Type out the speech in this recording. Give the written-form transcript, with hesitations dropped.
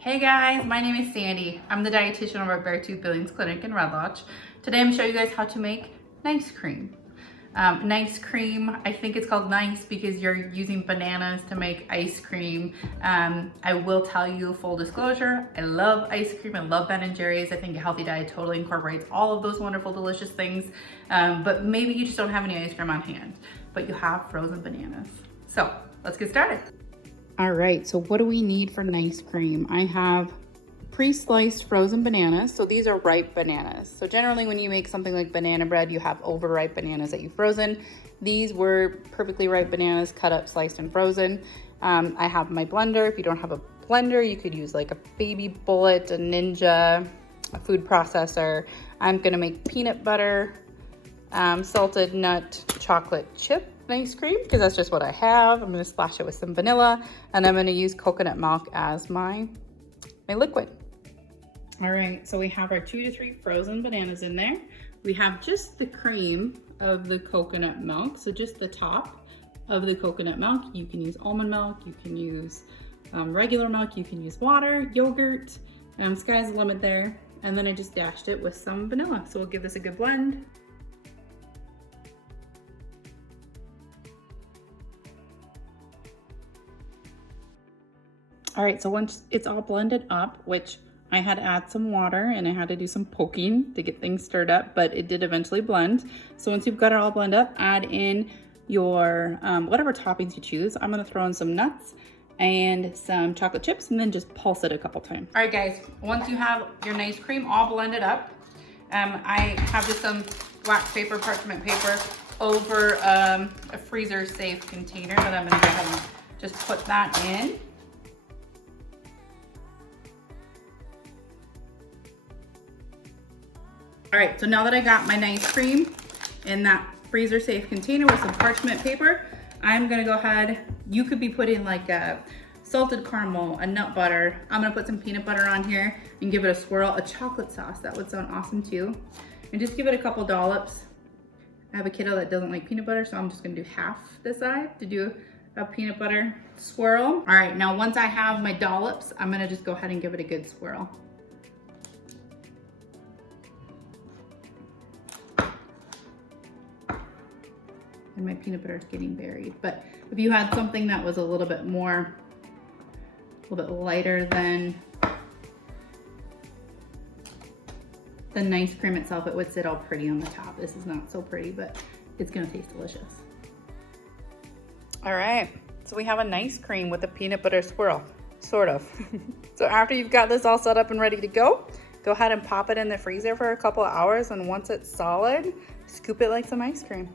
Hey guys, my name is Sandy. I'm the dietitian over at Beartooth Billings Clinic in Red Lodge. Today I'm going to show you guys how to make nice cream. Nice cream, I think it's called nice because you're using bananas to make ice cream. I will tell you, full disclosure, I love ice cream. I love Ben & Jerry's. I think a healthy diet totally incorporates all of those wonderful, delicious things. But maybe you just don't have any ice cream on hand, but you have frozen bananas. So let's get started. All right, so what do we need for nice cream? I have pre-sliced frozen bananas. So these are ripe bananas. So generally when you make something like banana bread, you have overripe bananas that you've frozen. These were perfectly ripe bananas, cut up, sliced, and frozen. I have my blender. If you don't have a blender, you could use like a Baby Bullet, a Ninja, a food processor. I'm gonna make peanut butter, salted nut chocolate chip ice cream because that's just what I have. I'm gonna splash it with some vanilla, and I'm gonna use coconut milk as my liquid. All right, so we have our 2 to 3 frozen bananas in there. We have just the cream of the coconut milk, so just the top of the coconut milk. You can use almond milk, you can use regular milk, you can use water, yogurt, sky's the limit there. And then I just dashed it with some vanilla. So we'll give this a good blend. All right, so once it's all blended up, which I had to add some water and I had to do some poking to get things stirred up, but it did eventually blend. So once you've got it all blended up, add in your whatever toppings you choose. I'm gonna throw in some nuts and some chocolate chips and then just pulse it a couple times. All right guys, once you have your nice cream all blended up, I have just some wax paper, parchment paper over a freezer safe container that I'm gonna go ahead and just put that in. All right, so now that I got my nice cream in that freezer safe container with some parchment paper, I'm gonna go ahead, you could be putting like a salted caramel, a nut butter. I'm gonna put some peanut butter on here and give it a swirl, a chocolate sauce, that would sound awesome too. And just give it a couple dollops. I have a kiddo that doesn't like peanut butter, so I'm just gonna do half the side to do a peanut butter swirl. All right, now once I have my dollops, I'm gonna just go ahead and give it a good swirl. And my peanut butter is getting buried. But if you had something that was a little bit lighter than the nice cream itself, it would sit all pretty on the top. This is not so pretty, but it's gonna taste delicious. All right, so we have a nice cream with a peanut butter swirl, sort of. So after you've got this all set up and ready to go ahead and pop it in the freezer for a couple of hours, and once it's solid, scoop it like some ice cream.